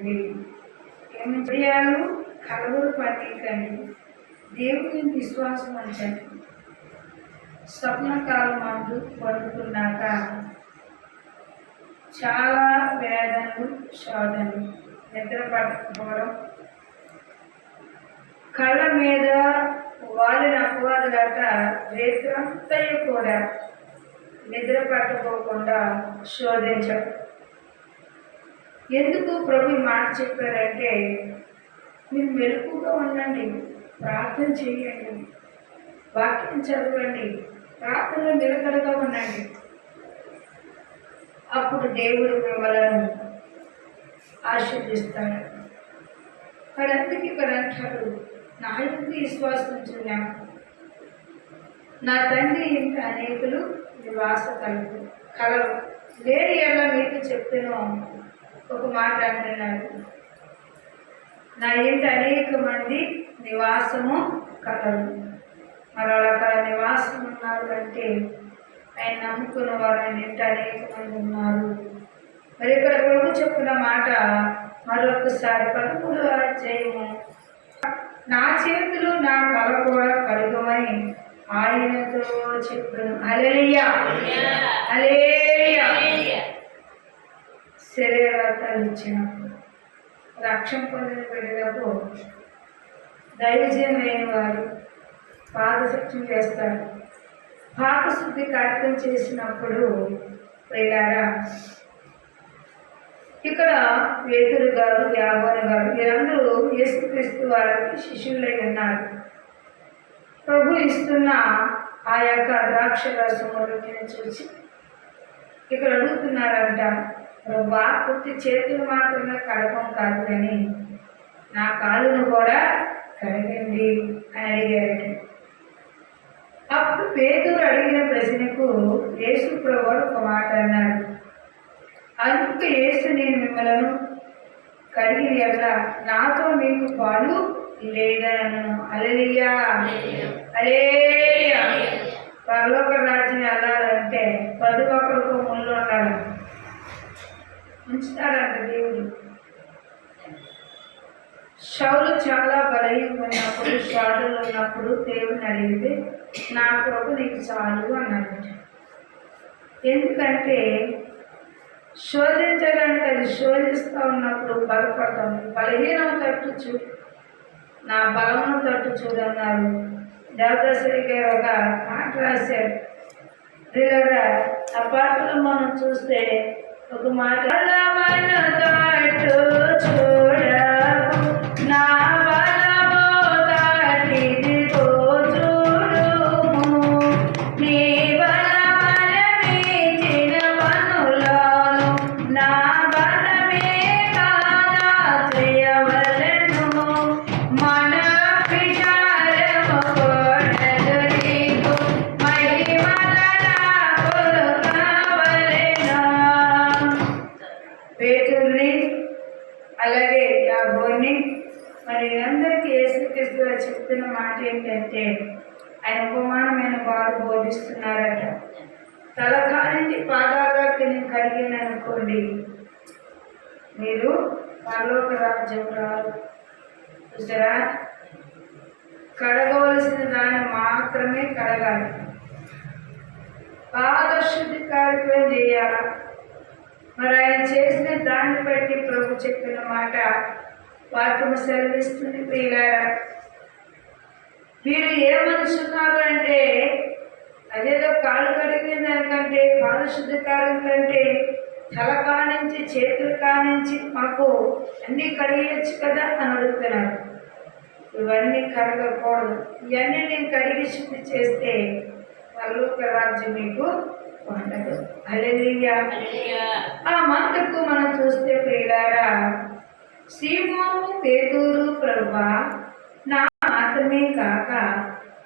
ఇది ఇంద్రియాలు కలవరు పట్టికండి దేవుని విశ్వాసం ఉంచండి. స్వప్నకాలం అందు పడుకున్నాక చాలా వేదనలు శోధనలు నిద్ర పట్టకపోవడం కళ్ళ మీద వాలిన అపవాదులాట రేత్రంతయు కూడా నిద్రపట్టపోకుండా శోధించడం. ఎందుకు ప్రభు మాట చెప్పారంటే మీరు మెలకుగా ఉండండి ప్రార్థన చేయండి వాక్యం చదవండి ప్రార్థనలో నిలకడగా ఉండండి. అప్పుడు దేవుడు మిమ్మల్ని ఆశీర్దిస్తాడు మరి అందుకు ఇక్కడ అంటాడు నా యొక్క విశ్వాసం ఉంచున్నాను నా తండ్రి ఇంత అనేకులు నివాస కలవు కలవు లేని ఎలా మీకు చెప్తాను ఒక మాట అంటున్నాడు. నా ఇంట అనేక మంది నివాసము కలవు మరి అక్కడ నివాసం ఉన్నారు అంటే ఆయన నమ్ముకున్న వారు ఆయన ఇంట అనేక మంది ఉన్నారు. మరి ఇక్కడ ప్రభు చెప్పిన మాట మరొకసారి పదమూడు అధ్యాయము నా చేతులు నా తల కూడా కలుగమని ఆయనతో చెప్పాను. అలేలియా అలేలియా శరీరాలు ఇచ్చినప్పుడు రక్షణ పొందిన బిడ్డలకు లేని వారు పాదశక్తి చేస్తారు పాపశుద్ధి కార్యక్రమం చేసినప్పుడు ప్రియారా ఇక్కడ పేతురు గారు యాగోని గారు వీరందరూ యేసుక్రీస్తు వారికి శిష్యులై ఉన్నారు. ప్రభు ఇస్తున్న ఆ యొక్క ద్రాక్ష రసములకి చూసి ఇక్కడ అడుగుతున్నారంట ప్రభా పుట్టి చేతులు మాత్రమే కడపం కాదు కానీ నా కాలును కూడా కడిగింది అని అడిగాడు. అప్పుడు పేదూరు అడిగిన ప్రశ్నకు యేసు ప్రభు ఒక మాట అన్నారు అందుకు యేసు నేను మిమ్మలను కడిగి ఎట్లా నాతో మీకు పాలు లేదనను. అలలియా అలే పరలోక రాజ్యం వెళ్ళాలంటే పది ఒక్కరికి ముళ్ళు ఉండాలి. ఉంచుతాడంట దేవుడు. షౌలు చాలా బలహీనమైనప్పుడు షాడులు ఉన్నప్పుడు దేవుని అడిగితే నా కొరకు నీకు చాలు అన్నాడు ఎందుకంటే శోధించడానికి అది శోధిస్తూ ఉన్నప్పుడు బలపడతాం బలహీనం తట్టు చూ నా బలమును తట్టు చూడన్నారు. దేవదాసరి గారు ఒక మాట రాశారు ప్రియులారా, ఆ మనం చూస్తే ఒక మాట బలమును తట్టు తల బోధిస్తున్నారట. తలకాలింటి పాదాగా నేను కలిగిన అనుకోండి మీరు పరలోక రాజ్యం రాదు చూసారా? కడగవలసిన దాన్ని మాత్రమే కడగాలి. పాదశుద్ధి కార్యక్రమం చేయాలా? మరి ఆయన చేసిన దాన్ని బట్టి ప్రభు చెప్పిన మాట వాక్యము సెలవిస్తుంది ప్రియులారా. మీరు ఏమనుకున్నారు అంటే అదేదో కాలు కడిగిన దానికంటే పాదశుద్ధి కంటే తల కానించి చేతులు కానించి మాకు అన్నీ కడిగేయచ్చు కదా అని అడుగుతున్నారు. ఇవన్నీ కడగకూడదు. ఇవన్నీ నేను కడిగి శుద్ధి చేస్తే పరలోక రాజ్యం మీకు ఉండదు. అలెలియా ఆ మాటకు మనం చూస్తే ప్రియులారా సీమోను పేదూరు ప్రభా నా మాత్రమే కాక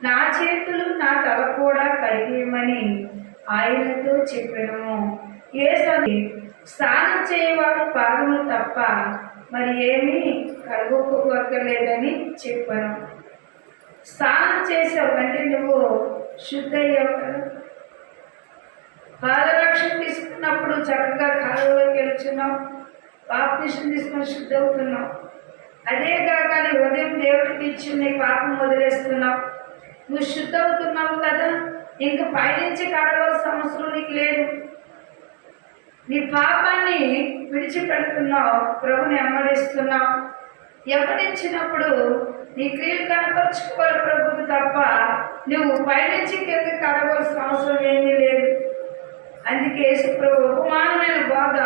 నా చేతులు నా తల కూడా అని ఆయనతో చెప్పాను. ఏ స్నానం చేయవాడు పాదము తప్ప మరి ఏమీ కలుగుకోక్కర్లేదని చెప్పాను. స్నానం చేసావంటే నువ్వు శుద్ధ అయ్యావు కదా? పాదరక్షణ తీసుకున్నప్పుడు చక్కగా కాలువలోకి వెళ్తున్నావు. పాపనిషన్ తీసుకొని శుద్ధి అవుతున్నావు అదే కాక నీ ఉదయం దేవుడికి ఇచ్చి నీ పాపం వదిలేస్తున్నావు. నువ్వు శుద్ధ అవుతున్నావు కదా. ఇంకా పైనుంచి కడవలసిన అవసరం నీకు లేదు నీ పాపాన్ని విడిచిపెడుతున్నావు. ప్రభుని అమ్మడిస్తున్నావు ఎవరిచ్చినప్పుడు నీ క్రియలు కనపరుచుకోవాలి ప్రభుకు తప్ప నువ్వు పైనుంచి కింద కడవలసిన అవసరం ఏమీ లేదు. అందుకే యేసుప్రభు ఉపమానమైన బాధ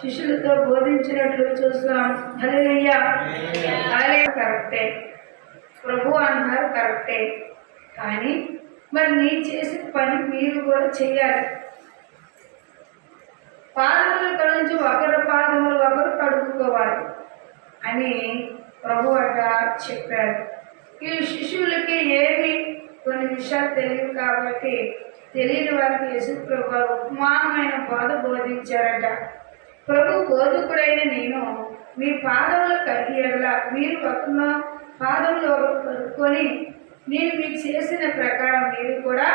శిష్యులతో బోధించినట్లు చూస్తున్నాం. అలే కరెక్టే. ప్రభు అన్నారు కరెక్టే. కానీ మరి నీ చేసిన పని మీరు కూడా చేయాలి. పాదముల నుంచి ఒకరి పాదములు ఒకరు కడుక్కోవాలి అని ప్రభు అట చెప్పారు ఈ శిష్యులకి ఏమి కొన్ని విషయాలు తెలియదు కాబట్టి తెలియని వారికి యేసు ప్రభు ఉపమానమైన బోధ బోధించారట. ప్రభు బోధకుడైన నేను మీ పాదములు కలిగి మీరు ఒకరిలో పాదములు ఒకరు కడుక్కొని నేను మీకు చేసిన ప్రకారం మీరు కూడా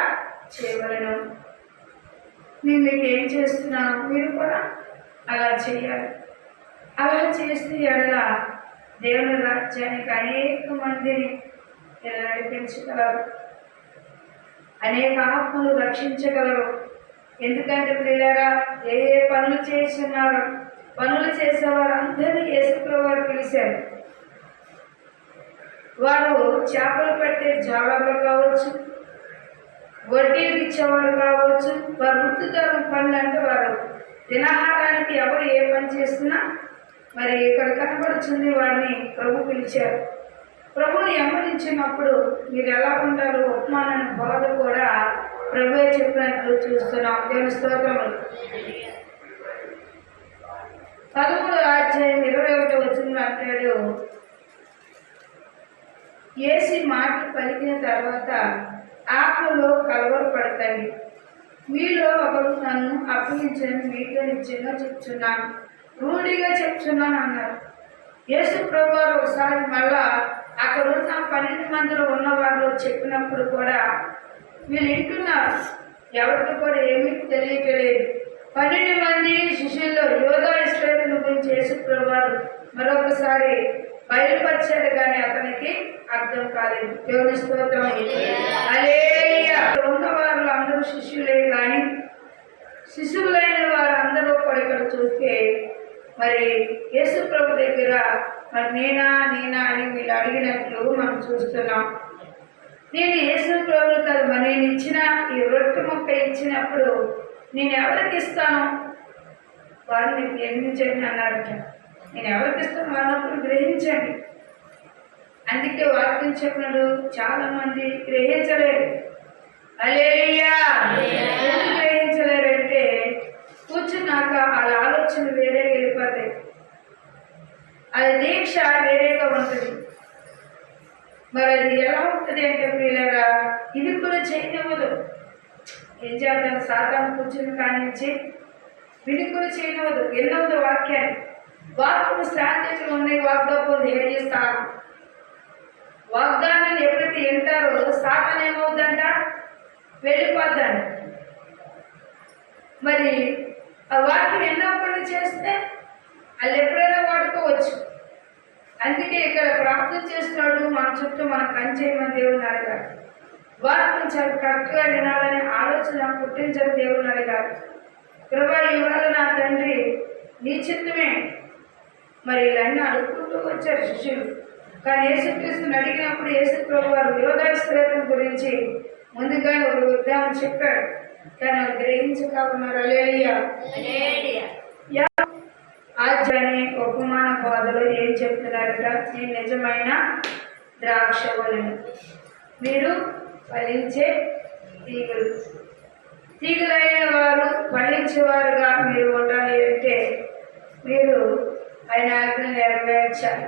చేయవలను. నేను మీకు ఏం చేస్తున్నాను మీరు కూడా అలా చేయాలి. అలా చేస్తే ఎడల దేవుని రాజ్యానికి అనేక మందిని ఇలా నడిపించగలరు అనేక ఆత్మలు రక్షించగలరు. ఎందుకంటే పిల్లరా ఏ ఏ పనులు చేస్తున్నారు? పనులు చేసేవారు అందరినీ యేసుప్రభు వారు పిలిచారు. వారు చేపలు పట్టే జాలర్లు కావచ్చు వడ్డీలు ఇచ్చేవారు కావచ్చు వారు వృత్తితరం పనులు అంటే వారు దినాహారానికి ఎవరు ఏ పని చేస్తున్నా మరి ఇక్కడ కనబడుతుంది వారిని ప్రభు పిలిచారు. ప్రభుని ఎమ్మడించినప్పుడు మీరు ఎలా ఉంటారు ఉపమాన బోధ కూడా ప్రభువే చెప్పినట్లు చూస్తున్నాం. దేవుని స్తోత్రములు. పదమూడు అధ్యాయం ఇరవై ఒకటి వచ్చింది అంటాడు ఏసి మాటలు పలికిన తర్వాత ఆత్మలో కలవరపడతాయి మీలో ఒకరు నన్ను అప్పగించని మీతో నిత్యంగా చెప్తున్నాను. రూఢిగా చెప్తున్నాను అన్నారు. యేసు ప్రభువారు ఒకసారి మళ్ళా అక్కడ ఉన్న పన్నెండు మందిలో ఉన్న వాళ్ళు చెప్పినప్పుడు కూడా వీళ్ళు వింటున్నారు. ఎవరికి కూడా ఏమీ తెలియట్లేదు. పన్నెండు మంది శిష్యుల్లో యోగా ఇష్టం గురించి యేసు ప్రభువారు మరొకసారి బయలుపరిచారు కానీ అతనికి అర్థం కాలేదు. దేవుని స్తోత్రం ఉన్నవారు వారు అందరూ శిష్యులే కానీ శిశువులైన వారు అందరూ ఇక్కడ చూస్తే మరి యేసు ప్రభు దగ్గర మరి నేనా నేనా అని మీరు అడిగినట్లు మనం చూస్తున్నాం. నేను యేసు ప్రభులు కాదు మరి నేను ఇచ్చిన ఈ రొట్టె మొక్క ఇచ్చినప్పుడు నేను ఎవరికి ఇస్తాను? వారిని గ్రహించండి అన్నాడట. నేను ఎవరికి ఇస్తాను? అన్నప్పుడు గ్రహించండి. అందుకే వాక్యం చెప్పినాడు చాలా మంది గ్రహించలేరు గ్రహించలేరు అంటే కూర్చున్నాక వాళ్ళ ఆలోచనలు వేరే వెళ్ళిపోతాయి. అది దీక్ష వేరేగా ఉంటుంది. మరి అది ఎలా ఉంటుంది అంటే పిల్లరా ఇది కూడా చేయనివ్వదు. ఏం చేద్దాం? సాధారణ కూర్చుని కానించి విని కూడా చేయనివ్వదు. ఎన్నవదు వాక్యాన్ని వాక్యము స్ట్రాటజీలు ఉన్నాయి వాగ్దాపం ఏం చేస్తాను వాగ్దానాన్ని ఎప్పుడైతే వింటారో సాధన ఏమవుద్దంట వెళ్ళిపోద్దంట. మరి ఆ వాక్యం ఎన్నప్పుడు చేస్తే వాళ్ళు ఎప్పుడైనా వాడుకోవచ్చు. అందుకే ఇక్కడ ప్రార్థన చేస్తున్నాడు మన చుట్టూ మన కంచేయమని దేవుని అడిగారు వాక్యం చాలా కరెక్ట్గా వినాలనే ఆలోచన పుట్టించని దేవుని అడిగారు ప్రభా ఇవాళ నా తండ్రి నీ చిత్తమే. మరి ఇలా అడుక్కుంటూ వచ్చారు శిష్యులు. కానీ యేసుక్రీస్తుని అడిగినప్పుడు యేసు ప్రభు వారు విరోధాశ్రేతం గురించి ముందుగా ఒక ఉద్యమం చెప్పాడు. కానీ గ్రహించకపోతున్నారు అలేలియా ఆజ్ఞాని ఉపమాన బోధలో ఏం చెప్తున్నారట? నేను నిజమైన ద్రాక్షవలను. మీరు ఫలించే తీగలు. తీగలైన వారు ఫలించేవారుగా మీరు ఉండాలి అంటే మీరు ఆయన ఆజ్ఞ నెరవేర్చాలి.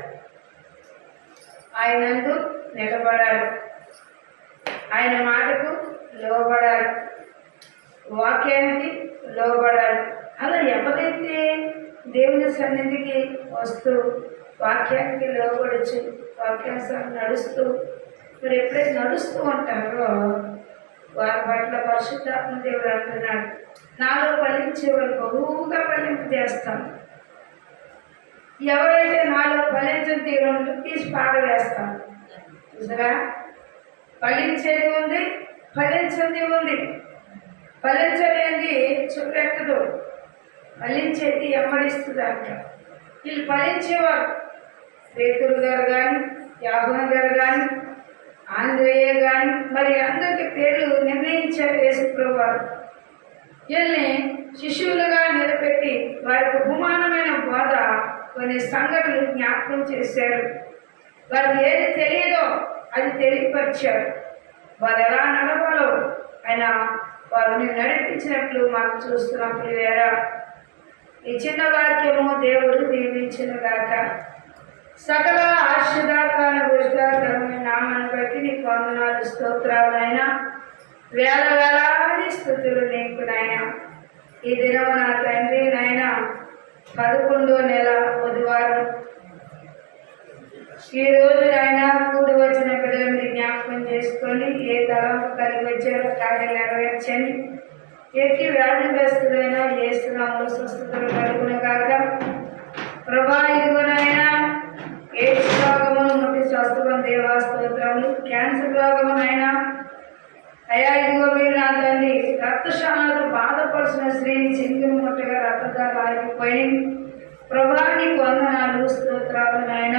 ఆయనందు నిలబడాడు. ఆయన మాటకు లోబడాడు. వాక్యానికి లోబడాడు. అలా ఎవరైతే దేవుని సన్నిధికి వస్తూ వాక్యానికి లోబడచ్చు వాక్యానుసారం నడుస్తూ మరి ఎప్పుడైతే నడుస్తూ ఉంటారో వారి పట్ల పరిశుద్ధాత్మ దేవుడు అంటున్నాడు. నాలో ఫలించే వాళ్ళు బహుగా ఫలింపు చేస్తాం ఎవరైతే నాలో ఫలించని తీరు తీసి పారవేస్తాను చూసారా? ఫలించేది ఉంది ఫలించింది ఉంది. ఫలించలేనిది చూపెట్టదు ఫలించేది ఎమ్మడిస్తుంది అంట వీళ్ళు ఫలించేవారు. పేతురు గారు కానీ యాభన గారు కానీ ఆంధ్రయ్య కానీ మరి అందరికి పేర్లు నిర్ణయించారు యేసుప్రభు వారు వీళ్ళని శిష్యులుగా నిలబెట్టి వారికి ఉపమానమైన కొన్ని సంఘటనలు జ్ఞాపకం చేశారు. వారికి ఏది తెలియదో అది తెలియపరిచారు. వారు ఎలా నడవాలో ఆయన వారిని నడిపించినట్లు మనం చూస్తున్నప్పుడు వేరా ఈ చిన్న వాక్యము దేవుడు దీవించిన గాక. సకల ఆశీర్వాదాల విషయాకరమైన నామాన్ని బట్టి నీకు వందనాలు స్తోత్రాలైనా వేల వేలాది స్థుతులు నీకు నాయన. ఈ దినం నా తండ్రి నాయన పదకొండో నెల బుధవారం. ఈ రోజు నాయన కూడి వచ్చిన బిడ్డలని జ్ఞాపకం చేసుకొని ఏ తలంపు కలిగి వచ్చారో కార్యం నెరవేర్చండి. ఎట్టి వ్యాధిగ్రస్తులైన ఏ స్థలంలో స్వస్థతలు కలుగును కాక ప్రభా ఇదిగోనైనా ఎయిడ్స్ రోగమును ముట్టి స్వస్థపం దేవాస్తోత్రములు క్యాన్సర్ రోగమునైనా అయా ఇదిగో మీరు నా తల్లి రక్తశాలతో బాధపడుచున్న స్త్రీని చింతిని ముట్టగా రక్తదాలు ఆగిపోయి ప్రభా నీకు వందనాలు స్తోత్రాలు నాయన.